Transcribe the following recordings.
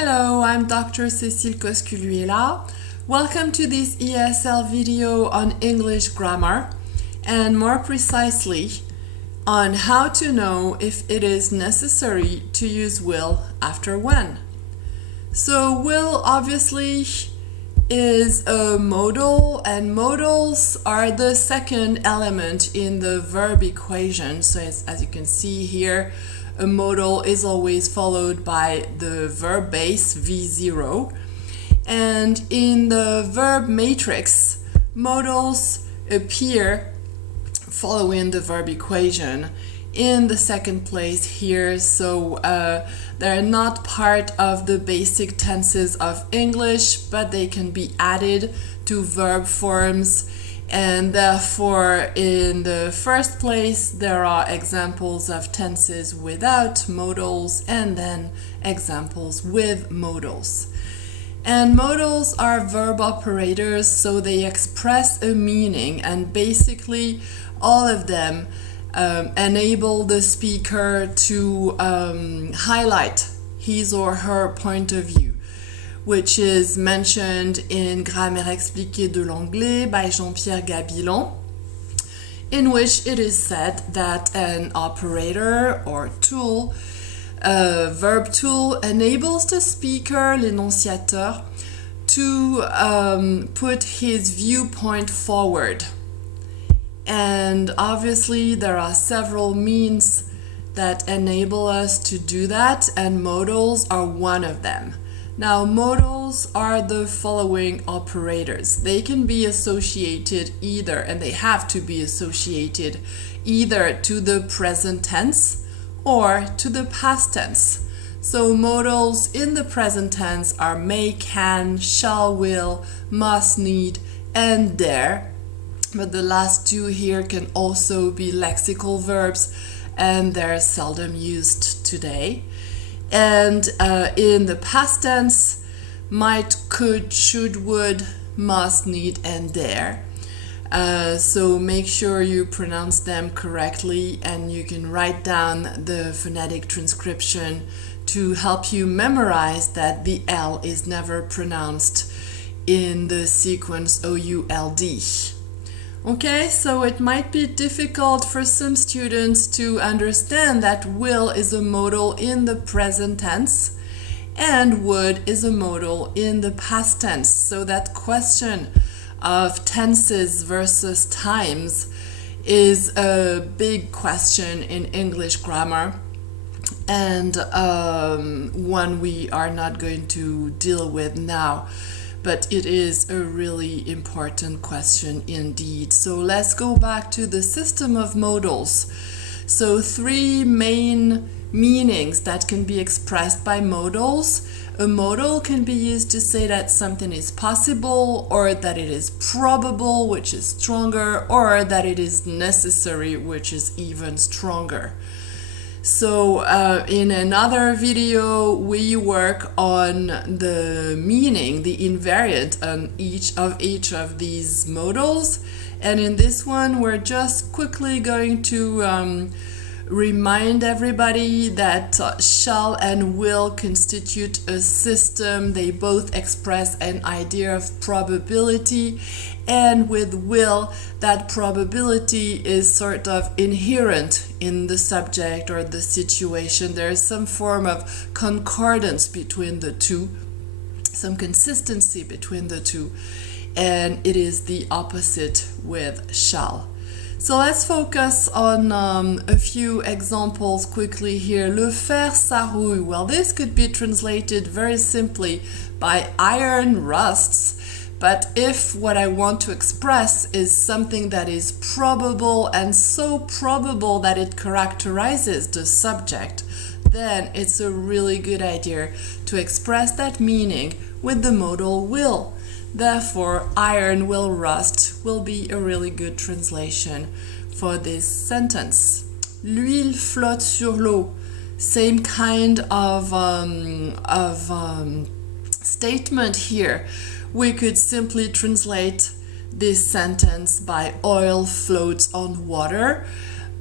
Hello, I'm Dr. Cécile Cosculuela. Welcome to this ESL video on English grammar, and more precisely on how to know if it is necessary to use will after when. So will obviously is a modal, and modals are the second element in the verb equation. So as you can see here, a modal is always followed by the verb base V0. And in the verb matrix, modals appear following the verb equation in the second place here. So they're not part of the basic tenses of English, but they can be added to verb forms. And therefore, in the first place, there are examples of tenses without modals and then examples with modals. And modals are verb operators, so they express a meaning, and basically all of them enable the speaker to highlight his or her point of view, which is mentioned in Grammaire expliquée de l'anglais by Jean-Pierre Gabilon, in which it is said that an operator or tool, a verb tool, enables the speaker, l'énonciateur, to put his viewpoint forward. And obviously there are several means that enable us to do that, and modals are one of them. Now, modals are the following operators. They can be associated either, and they have to be associated either to the present tense or to the past tense. So modals in the present tense are may, can, shall, will, must, need, and dare. But the last two here can also be lexical verbs, and they're seldom used today. And in the past tense, might, could, should, would, must, need, and dare. So make sure you pronounce them correctly, and you can write down the phonetic transcription to help you memorize that the L is never pronounced in the sequence O-U-L-D. Okay, so it might be difficult for some students to understand that will is a modal in the present tense and would is a modal in the past tense. So that question of tenses versus times is a big question in English grammar, and one we are not going to deal with now. But it is a really important question indeed. So let's go back to the system of modals. So three main meanings that can be expressed by modals. A modal can be used to say that something is possible, or that it is probable, which is stronger, or that it is necessary, which is even stronger. So in another video, we work on the meaning, the invariant on each of these modals. And in this one, we're just quickly going to remind everybody that shall and will constitute a system. They both express an idea of probability, and with will, that probability is sort of inherent in the subject or the situation. There is some form of concordance between the two, some consistency between the two, and it is the opposite with shall. So let's focus on a few examples quickly here. Le fer s'arrouille. Well, this could be translated very simply by iron rusts. But if what I want to express is something that is probable, and so probable that it characterizes the subject, then it's a really good idea to express that meaning with the modal will. Therefore, iron will rust will be a really good translation for this sentence. L'huile flotte sur l'eau. Same kind of statement here. We could simply translate this sentence by oil floats on water,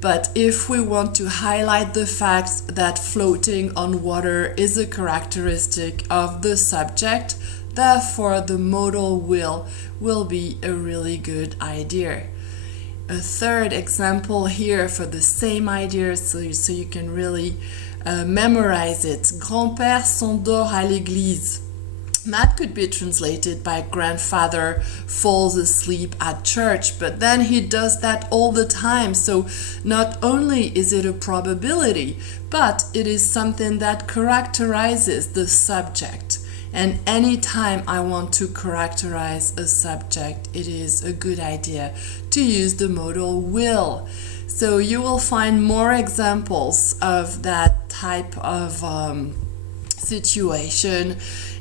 But if we want to highlight the fact that floating on water is a characteristic of the subject, therefore the modal will be a really good idea. A third example here for the same idea, so you can really memorize it. Grand-père s'endort à l'église. That could be translated by grandfather falls asleep at church, but then he does that all the time. So not only is it a probability, but it is something that characterizes the subject. And anytime I want to characterize a subject, it is a good idea to use the modal will. So you will find more examples of that type of situation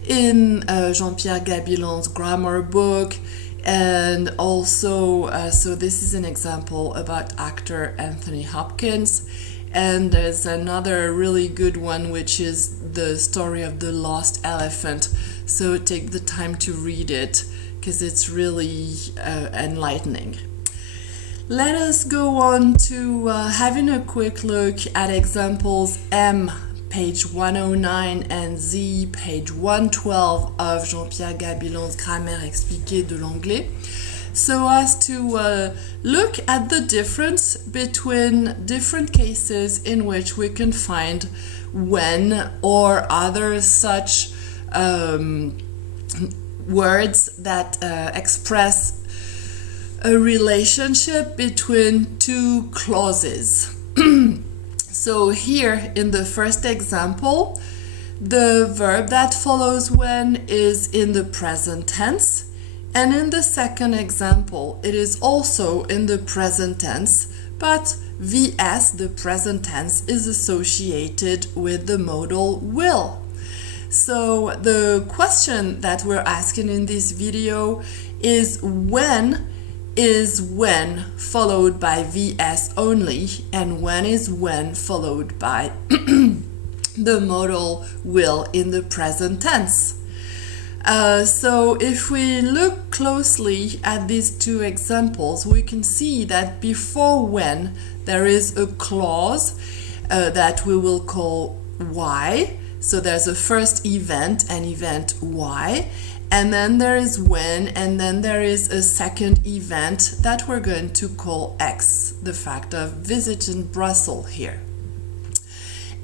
in Jean-Pierre Gabilan's grammar book, and also so this is an example about actor Anthony Hopkins, and there's another really good one which is the story of the lost elephant, so take the time to read it because it's really enlightening. Let us go on to having a quick look at examples M, page 109, and Z, page 112 of Jean-Pierre Gabilan's Grammaire expliquée de l'anglais, so as to look at the difference between different cases in which we can find when or other such words that express a relationship between two clauses. So here in the first example, the verb that follows when is in the present tense, and in the second example it is also in the present tense, but VS, the present tense, is associated with the modal will. So the question that we're asking in this video is when followed by VS only, and when is when followed by the modal will in the present tense. So if we look closely at these two examples, we can see that before when there is a clause that we will call Y. So there's a first event, an event Y, and then there is when, and then there is a second event that we're going to call X, the fact of visiting Brussels here.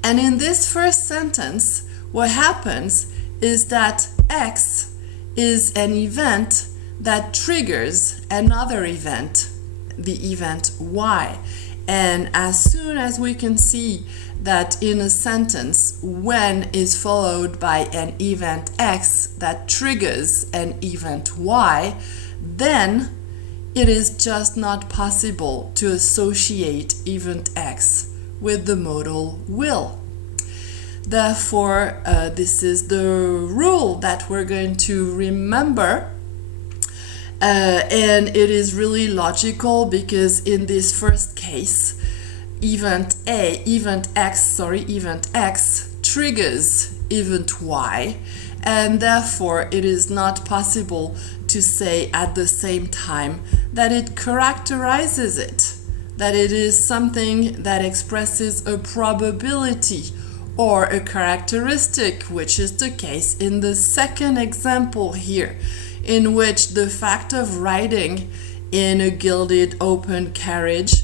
And in this first sentence, what happens is that X is an event that triggers another event, the event Y. And as soon as we can see that in a sentence when is followed by an event X that triggers an event Y, then it is just not possible to associate event X with the modal will. Therefore, this is the rule that we're going to remember. And it is really logical because in this first case, event X triggers event Y, and therefore it is not possible to say at the same time that it characterizes it, that it is something that expresses a probability or a characteristic, which is the case in the second example here, in which the fact of riding in a gilded open carriage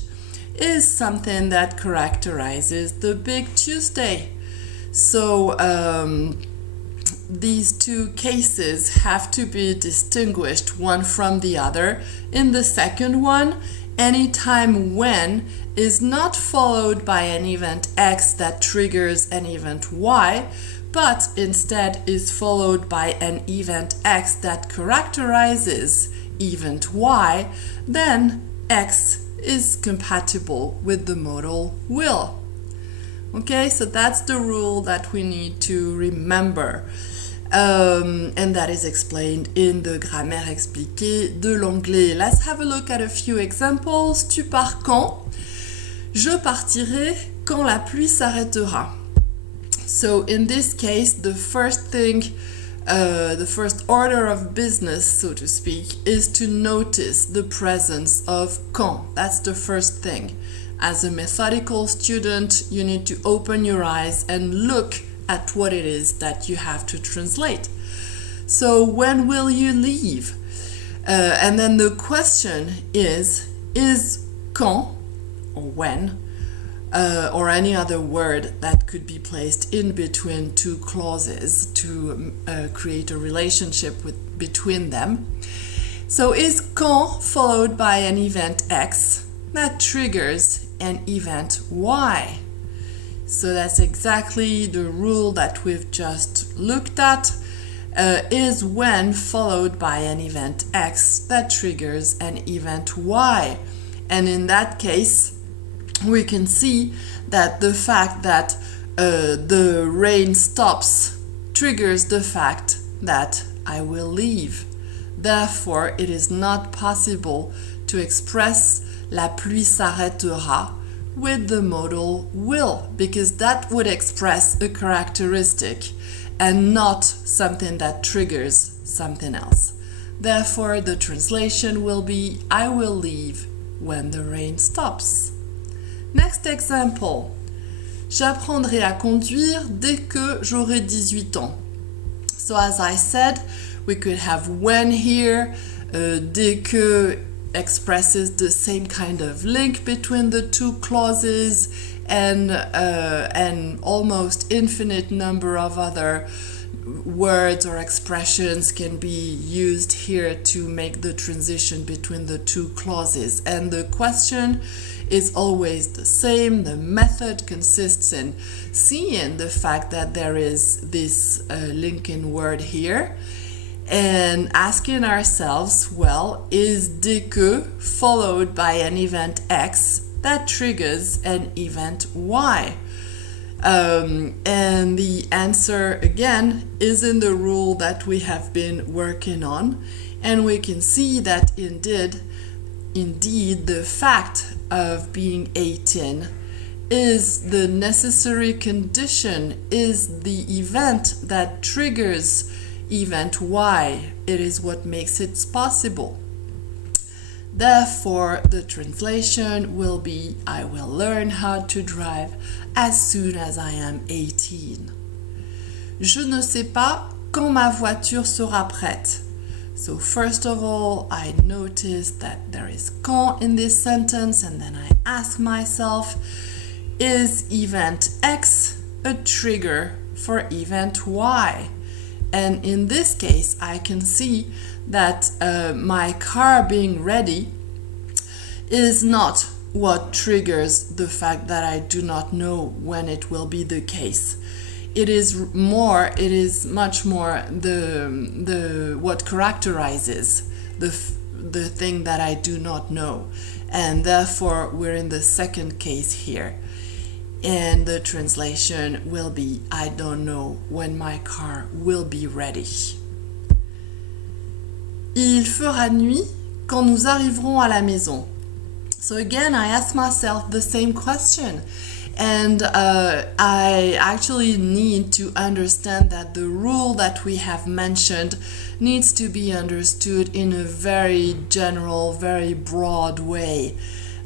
is something that characterizes the Big Tuesday. So these two cases have to be distinguished one from the other. In the second one, anytime when is not followed by an event X that triggers an event Y, but instead is followed by an event X that characterizes event Y, then X is compatible with the modal will. Okay, so that's the rule that we need to remember. And that is explained in the Grammaire expliquée de l'anglais. Let's have a look at a few examples. Tu pars quand? Je partirai quand la pluie s'arrêtera. So in this case, the first thing, the first order of business, so to speak, is to notice the presence of quand. That's the first thing. as a methodical student, you need to open your eyes and look at what it is that you have to translate. So when will you leave? And then the question is quand, or when, or any other word that could be placed in between two clauses to create a relationship between them. So is quand followed by an event X that triggers an event Y? So that's exactly the rule that we've just looked at. Is when followed by an event X that triggers an event Y. And in that case, we can see that the fact that the rain stops triggers the fact that I will leave. Therefore, it is not possible to express la pluie s'arrêtera with the modal will, because that would express a characteristic and not something that triggers something else. Therefore, the translation will be I will leave when the rain stops. Next example. J'apprendrai à conduire dès que j'aurai 18 ans. So as I said, we could have when here. Dès que expresses the same kind of link between the two clauses, and almost infinite number of other words or expressions can be used here to make the transition between the two clauses. And the question is always the same. The method consists in seeing the fact that there is this linking word here and asking ourselves, well, is dès que followed by an event X that triggers an event Y? And the answer again is in the rule that we have been working on, and we can see that indeed the fact of being 18 is the necessary condition, is the event that triggers event Y. It is what makes it possible. Therefore, the translation will be I will learn how to drive as soon as I am 18. Je ne sais pas quand ma voiture sera prête. So first of all, I notice that there is quand in this sentence, and then I ask myself, is event X a trigger for event Y? And in this case, I can see that my car being ready is not what triggers the fact that I do not know when it will be the case. It is much more the what characterizes the thing that I do not know. And therefore, we're in the second case here. And the translation will be I don't know when my car will be ready. Il fera nuit quand nous arriverons à la maison. So again, I ask myself the same question. And I actually need to understand that the rule that we have mentioned needs to be understood in a very general, very broad way.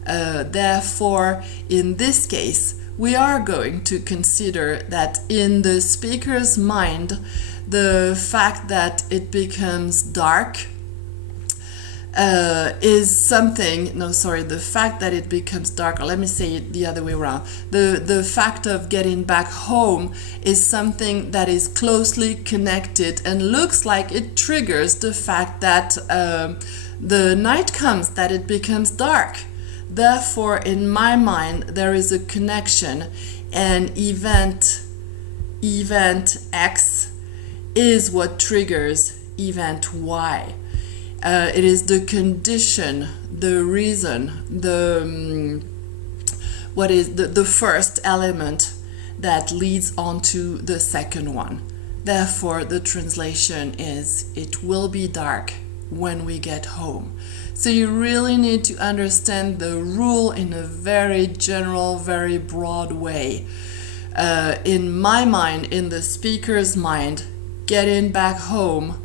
Therefore, in this case, we are going to consider that in the speaker's mind, the fact that it becomes dark is something, the fact that it becomes dark, or let me say it the other way around. The fact of getting back home is something that is closely connected and looks like it triggers the fact that the night comes, that it becomes dark. Therefore, in my mind, there is a connection, and event X is what triggers event Y. It is the condition, the reason, the first element that leads on to the second one. Therefore, the translation is it will be dark when we get home. So you really need to understand the rule in a very general, very broad way. In my mind, in the speaker's mind, getting back home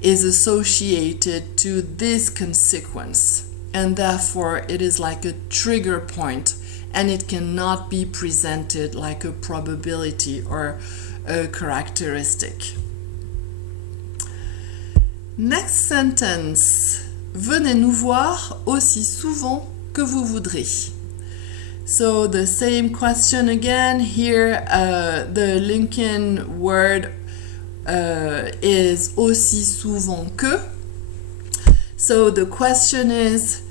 is associated to this consequence, and therefore it is like a trigger point, and it cannot be presented like a probability or a characteristic. Next sentence. Venez nous voir aussi souvent que vous voudrez. So the same question again. Here the linking word is aussi souvent que. So the question is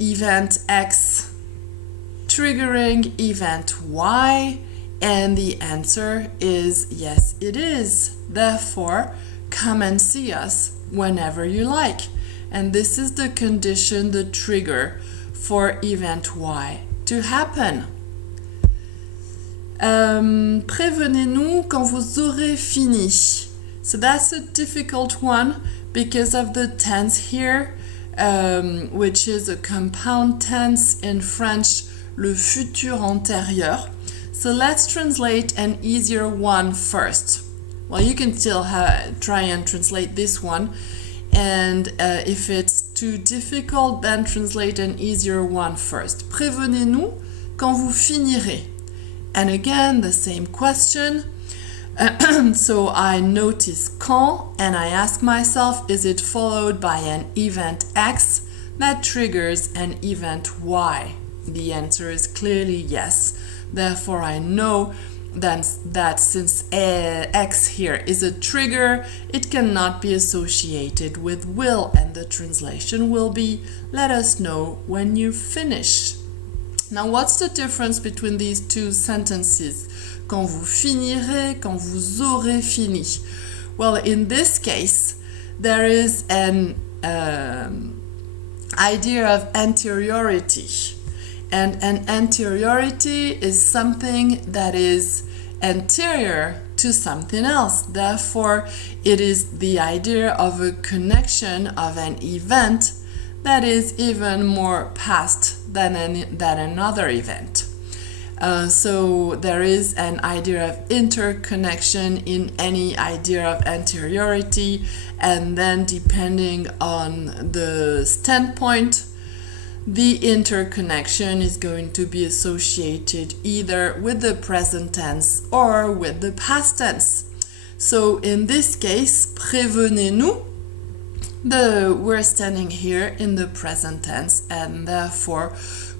event X triggering event Y? And the answer is yes, it is. Therefore, come and see us whenever you like. And this is the condition, the trigger for event Y to happen. Prévenez-nous quand vous aurez fini. So that's a difficult one because of the tense here, which is a compound tense in French, le futur antérieur. So let's translate an easier one first. Well, you can still try and translate this one. And if it's too difficult, then translate an easier one first. Prévenez-nous quand vous finirez. And again, the same question. So I notice quand, and I ask myself, is it followed by an event X that triggers an event Y? The answer is clearly yes. Therefore, I know that since X here is a trigger, it cannot be associated with will, and the translation will be, let us know when you finish. Now, what's the difference between these two sentences? Quand vous finirez, quand vous aurez fini. Well, in this case, there is an idea of anteriority. And an anteriority is something that is anterior to something else. Therefore, it is the idea of a connection of an event that is even more past than another event. So there is an idea of interconnection in any idea of anteriority, and then depending on the standpoint, the interconnection is going to be associated either with the present tense or with the past tense. So in this case, prévenez-nous, we're standing here in the present tense, and therefore,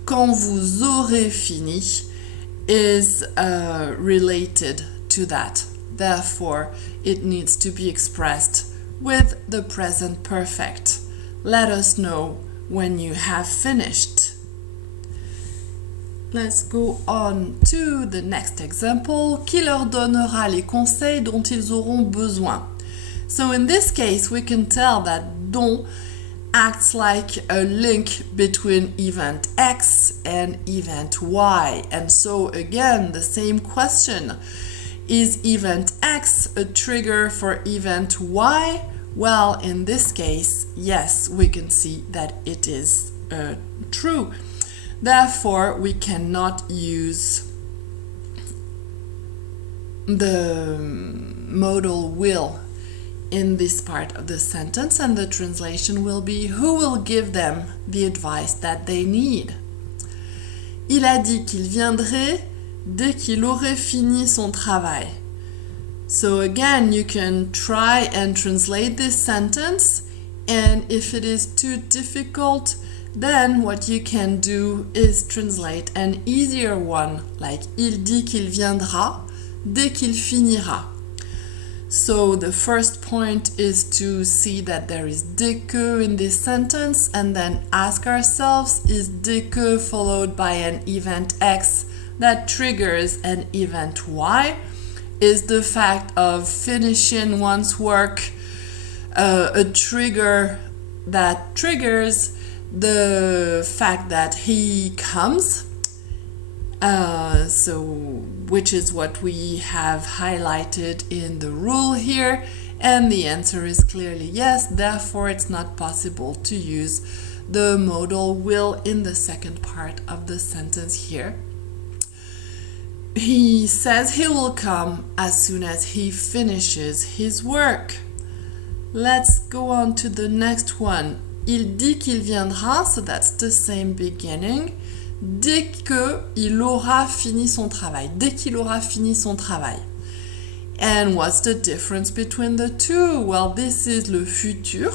quand vous aurez fini is related to that. Therefore, it needs to be expressed with the present perfect. Let us know when you have finished. Let's go on to the next example. Qui leur donnera les conseils dont ils auront besoin? So in this case, we can tell that dont acts like a link between event X and event Y. And so again, the same question. Is event X a trigger for event Y? Well, in this case, yes, we can see that it is true. Therefore, we cannot use the modal will in this part of the sentence, and the translation will be who will give them the advice that they need. Il a dit qu'il viendrait dès qu'il aurait fini son travail. So again, you can try and translate this sentence, and if it is too difficult, then what you can do is translate an easier one, like il dit qu'il viendra dès qu'il finira. So the first point is to see that there is dès que in this sentence, and then ask ourselves, is dès que followed by an event X that triggers an event Y? Is the fact of finishing one's work a trigger that triggers the fact that he comes? Which is what we have highlighted in the rule here, and the answer is clearly yes. Therefore, it's not possible to use the modal will in the second part of the sentence here. He says he will come as soon as he finishes his work. Let's go on to the next one. il dit qu'il viendra, so that's the same beginning, dès qu'il aura fini son travail, dès qu'il aura fini son travail. And what's the difference between the two? Well, this is le futur,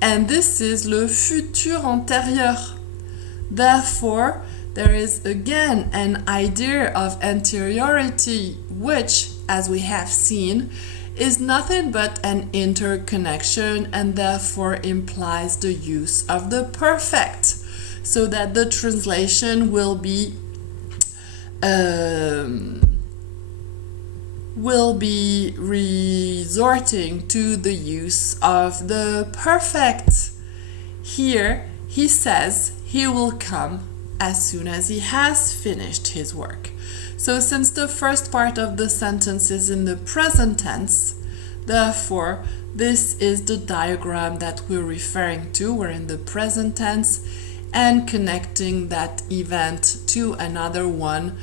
and this is le futur antérieur. Therefore, there is again an idea of anteriority, which, as we have seen, is nothing but an interconnection and therefore implies the use of the perfect, so that the translation will be resorting to the use of the perfect. Here, he says he will come as soon as he has finished his work. So since the first part of the sentence is in the present tense, therefore, this is the diagram that we're referring to. We're in the present tense and connecting that event to another one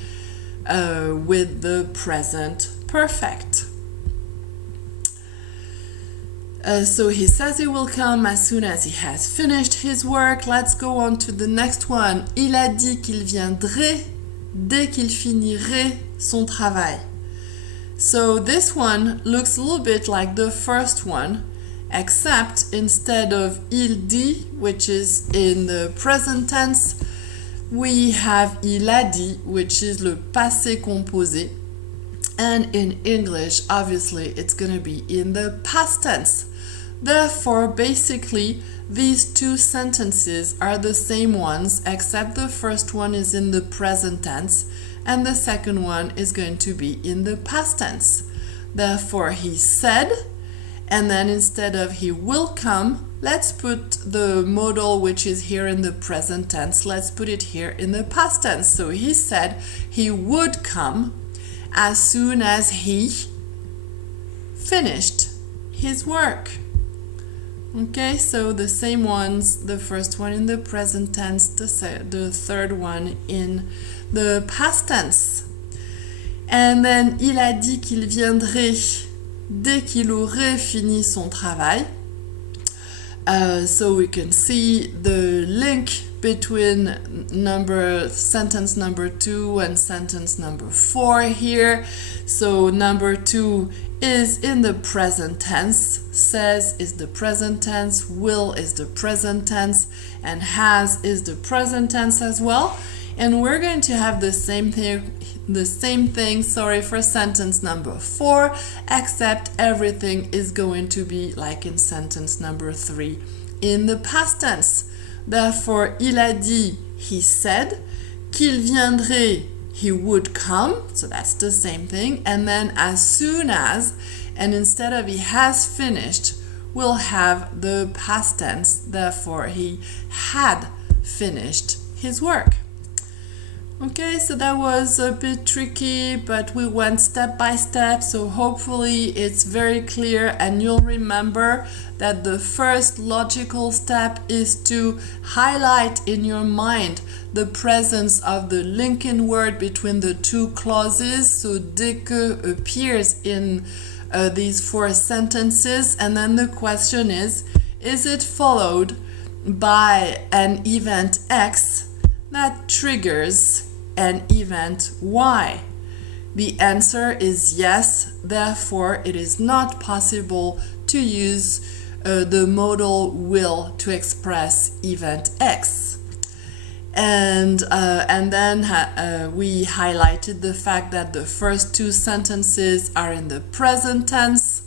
with the present perfect. So he says he will come as soon as he has finished his work. Let's go on to the next one. Il a dit qu'il viendrait dès qu'il finirait son travail. So this one looks a little bit like the first one, except instead of il dit, which is in the present tense, we have il a dit, which is le passé composé. And in English, obviously, it's going to be in the past tense. Therefore, basically, these two sentences are the same ones, except the first one is in the present tense, and the second one is going to be in the past tense. Therefore, he said, and then instead of he will come, let's put the modal, which is here in the present tense, let's put it here in the past tense. So he said he would come as soon as he finished his work. Okay, so the same ones, the first one in the present tense, the third one in the past tense. And then, il a dit qu'il viendrait dès qu'il aurait fini son travail. So we can see the link between sentence number 2 and sentence number 4 here. So number 2 is in the present tense, says is the present tense, will is the present tense, and has is the present tense as well. And we're going to have the same thing, for sentence number 4, except everything is going to be like in sentence number 3 in the past tense. Therefore, il a dit, he said, qu'il viendrait, he would come, so that's the same thing, and then as soon as, and instead of he has finished, we'll have the past tense, therefore he had finished his work. Okay, so that was a bit tricky, but we went step by step, so hopefully it's very clear, and you'll remember that the first logical step is to highlight in your mind the presence of the linking word between the two clauses. So dès que appears in these 4 sentences, and then the question is it followed by an event X that triggers an event Y? The answer is yes, therefore it is not possible to use the modal will to express event X. And then we highlighted the fact that the first 2 sentences are in the present tense,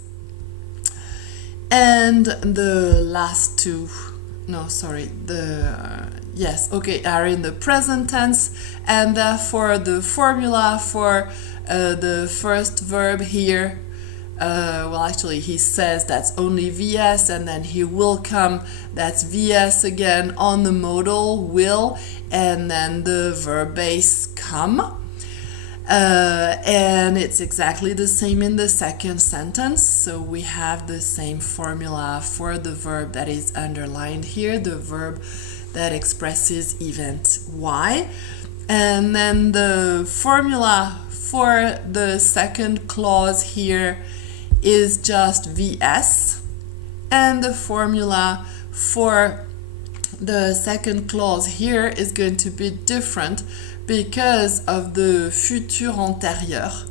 and the last 2 are in the present tense, and therefore the formula for the first verb here, actually he says that's only VS, and then he will come, that's VS again on the modal will, and then the verb base come. And it's exactly the same in the second sentence, so we have the same formula for the verb that is underlined here, the verb that expresses event Y. And then the formula for the second clause here is just VS, and the formula for the second clause here is going to be different because of the futur antérieur,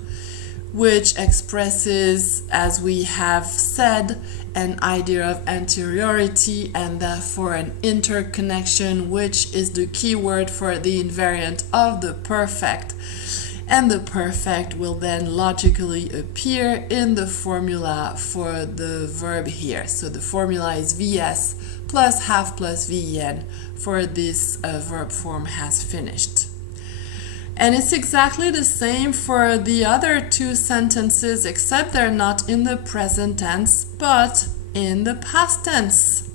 which expresses, as we have said, an idea of anteriority and therefore an interconnection, which is the key word for the invariant of the perfect. And the perfect will then logically appear in the formula for the verb here. So the formula is VS plus have plus VEN for this verb form has finished. And it's exactly the same for the other two sentences, except they're not in the present tense, but in the past tense.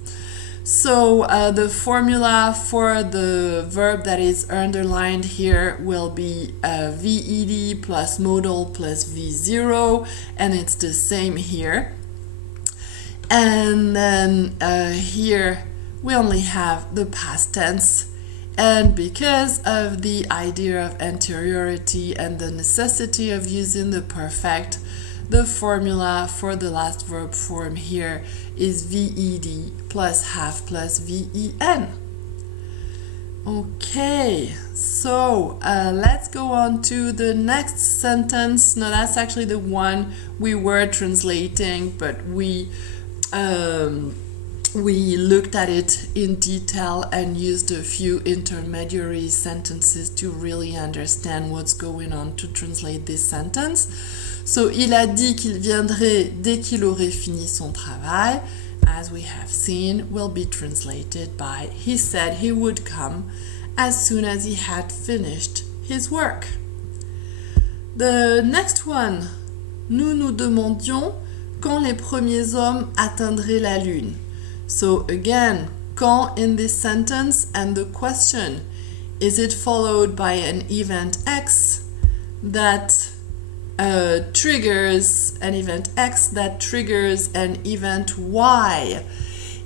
So the formula for the verb that is underlined here will be VED plus modal plus V0, and it's the same here. And then here we only have the past tense. And because of the idea of anteriority and the necessity of using the perfect, the formula for the last verb form here is VED plus have plus VEN. Okay, so let's go on to the next sentence. Now that's actually the one we were translating, but we looked at it in detail and used a few intermediary sentences to really understand what's going on to translate this sentence. So, il a dit qu'il viendrait dès qu'il aurait fini son travail, as we have seen, will be translated by he said he would come as soon as he had finished his work. The next one, nous nous demandions quand les premiers hommes atteindraient la Lune. So again, quand in this sentence and the question, is it followed by an event X that triggers an event X that triggers an event Y?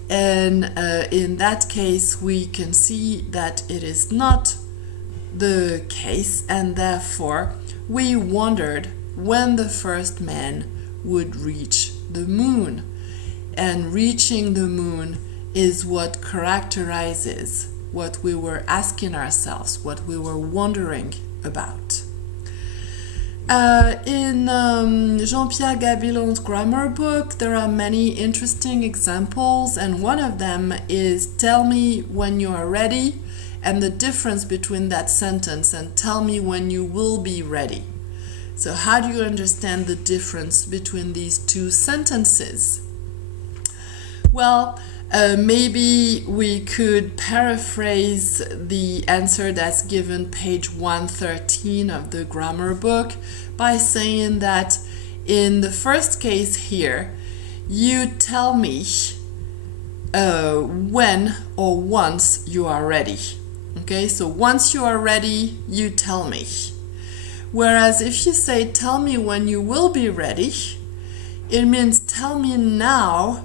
And in that case, we can see that it is not the case, and therefore we wondered when the first man would reach the moon. And reaching the moon is what characterizes what we were asking ourselves, what we were wondering about. In Jean-Pierre Gabillon's grammar book, there are many interesting examples, and one of them is tell me when you are ready, and the difference between that sentence and tell me when you will be ready. So how do you understand the difference between these two sentences? Well, maybe we could paraphrase the answer that's given page 113 of the grammar book by saying that in the first case here, you tell me when or once you are ready. Okay, so once you are ready, you tell me. Whereas if you say tell me when you will be ready, it means tell me now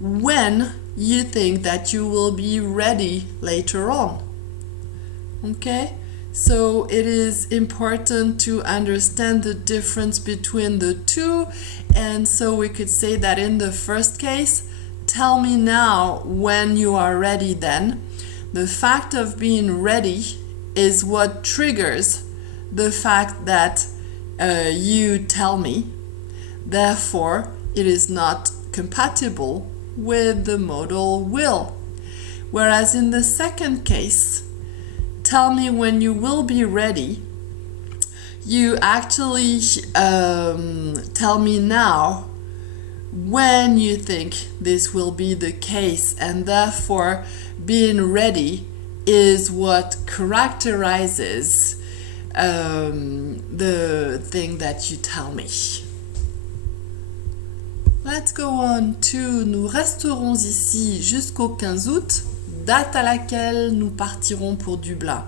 when you think that you will be ready later on. Okay, so it is important to understand the difference between the two, and so we could say that in the first case, tell me now when you are ready. Then the fact of being ready is what triggers the fact that you tell me. Therefore, it is not compatible with the modal will. Whereas in the second case, tell me when you will be ready, you actually tell me now when you think this will be the case, and therefore being ready is what characterizes the thing that you tell me. Let's go on to nous resterons ici jusqu'au 15 août, date à laquelle nous partirons pour Dublin.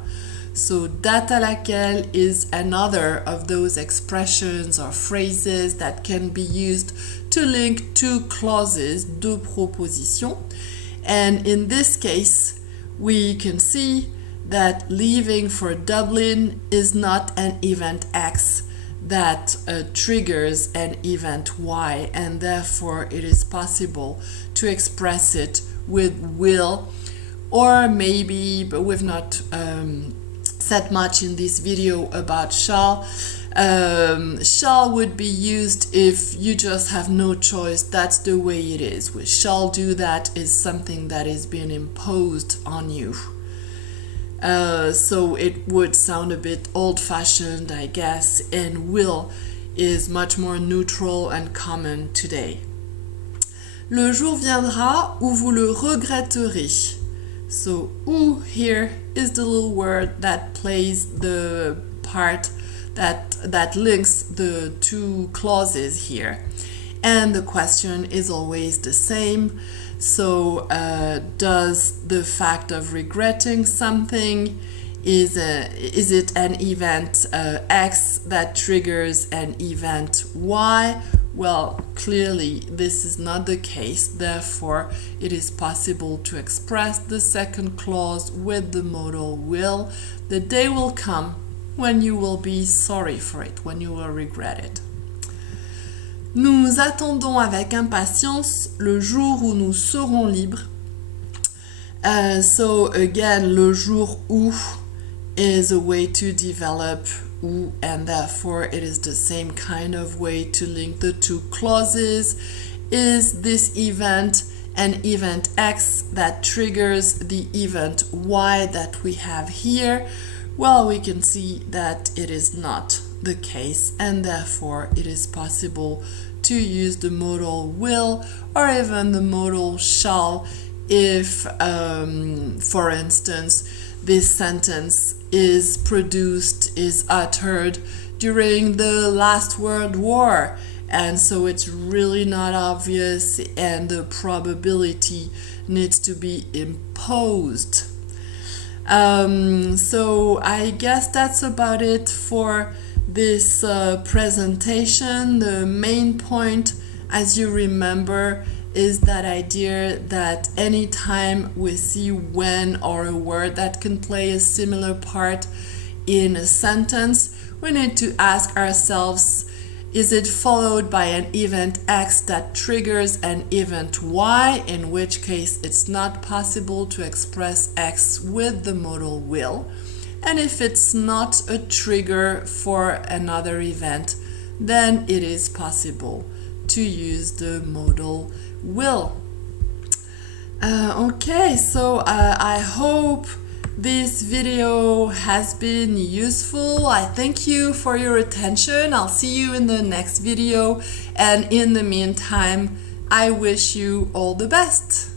So date à laquelle is another of those expressions or phrases that can be used to link two clauses, deux propositions. And in this case, we can see that leaving for Dublin is not an event X that triggers an event Y, and therefore it is possible to express it with will, or maybe, but we've not said much in this video about shall. Shall would be used if you just have no choice, that's the way it is. With shall do that is something that is being imposed on you. So it would sound a bit old-fashioned, I guess, and will is much more neutral and common today. Le jour viendra où vous le regretterez. So, où here is the little word that plays the part that links the two clauses here. And the question is always the same. So, does the fact of regretting something, is it an event X that triggers an event Y? Well, clearly this is not the case, therefore it is possible to express the second clause with the modal will. The day will come when you will be sorry for it, when you will regret it. Nous attendons avec impatience le jour où nous serons libres. So again, le jour où is a way to develop où, and therefore it is the same kind of way to link the two clauses. Is this event an event X that triggers the event Y that we have here? Well, we can see that it is not the case, and therefore it is possible to use the modal will or even the modal shall if, for instance, this sentence is produced, is uttered during the last World War, and so it's really not obvious and the probability needs to be imposed. So I guess that's about it for this presentation. The main point, as you remember, is that idea that anytime we see when or a word that can play a similar part in a sentence, we need to ask ourselves, is it followed by an event X that triggers an event Y, in which case it's not possible to express X with the modal will. And if it's not a trigger for another event, then it is possible to use the modal will. Okay, so I hope this video has been useful. I thank you for your attention. I'll see you in the next video, and in the meantime, I wish you all the best.